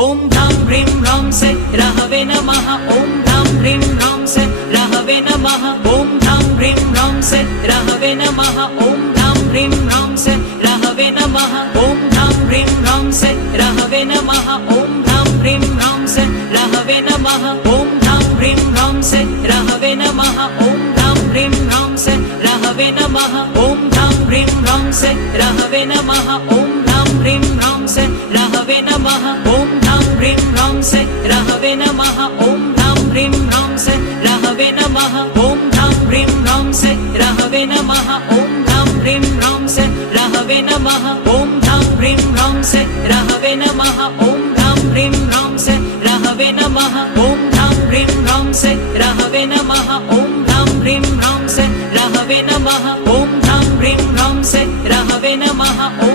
ओम ह्रां ह्रीं ह्रौं से रहवे नमः। ओम ह्रां ह्रीं ह्रौं से रहवे नमः। ओम ह्रां ह्रीं ह्रौं से रहवे नमः। ओम ह्रां ह्रीं ह्रौं से रहवे नमः। ओम ह्रां ह्रीं ह्रौं से रहवे नमः। ओम ह्रां ह्रीं ह्रौं से रहवे नमः। ओम ह्रां ह्रीं ह्रौं से रहवे नमः। ओम ह्रां ह्रीं ह्रौं से रहवे नमः। ओम ह्रां ह्रीं ह्रौं से रहवे नमः। ओम ह्रां ह्रीं ह्रौं से रहवे नमः। ओम ह्रां ह्रीं ह्रौं से रहवे नमः। ओम ह्रां ह्रीं ह्रौं से रहवे नमः। ओम ह्रां ह्रीं ह्रौं से रहवे नमः। ओम ह्रां ह्रीं ह्रौं से रहवे नमः। ओम ह्रां ह्रीं ह्रौं से रहवे नमः। ओम ह्रां ह्रीं ह्रौं से रहवे नमः। ओम ह्रां ह्रीं ह्रौं से रहवे नमः। ओम ह्रां ह्रीं ह्रौं से रहवे नमः। ओम ह्रां ह्रीं ह्रौं से रहवे नमः।